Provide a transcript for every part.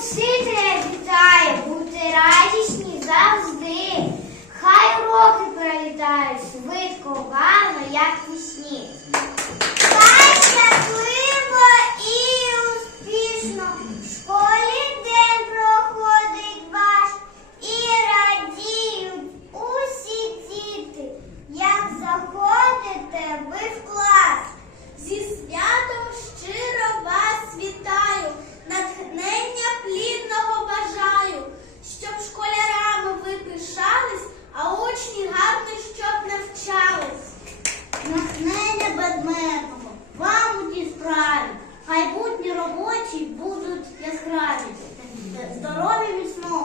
Спасителя вітає, будьте радісні завжди. Хай роки пролітають швидко, гарно, як вісні. Хай щасливо і успішно в школі день проходить ваш і радіють усі діти, як заходите ви в клас. предметного, вам у тій справі, майбутні робочі будуть яскраві, здорові міцно.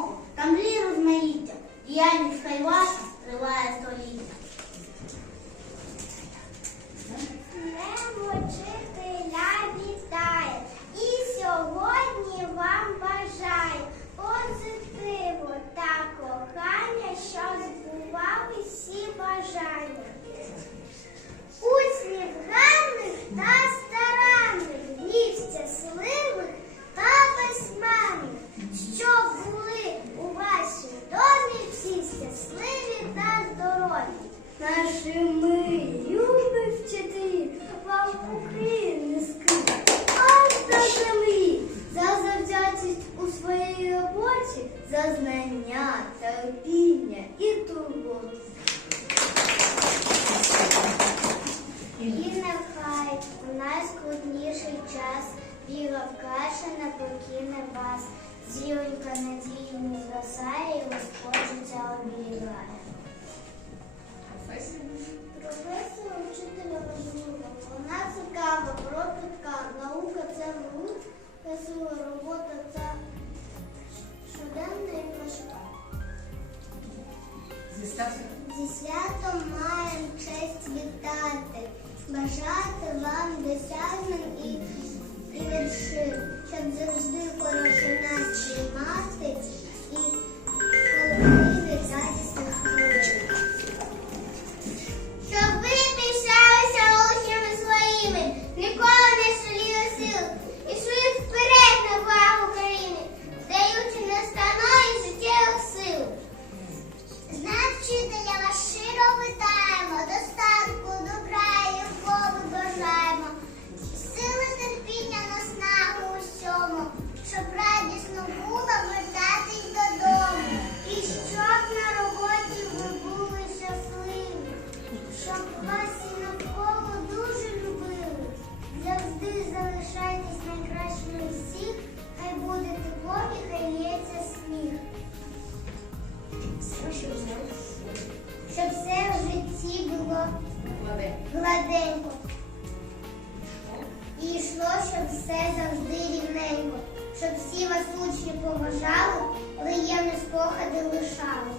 Здорові. Милі, вчителі, вам України скрипи, аж до землі, за завзятість у своїй роботі, за знання, терпіння і турботу. І нехай у найскрутніший час віра в каже не покине вас. Зіронька надії не згасає, і Господь оберігає. Зі святом маємо честь вітати, бажати вам досягнень і, і вершин, щоб завжди хороший настрій мати залишайтесь найкращими всіх, хай буде тепло і хай лється сміх. Щоб все в житті було гладенько. І йшло, щоб все завжди рівненько. Щоб всі вас учні поважали, приємні спогади лишали.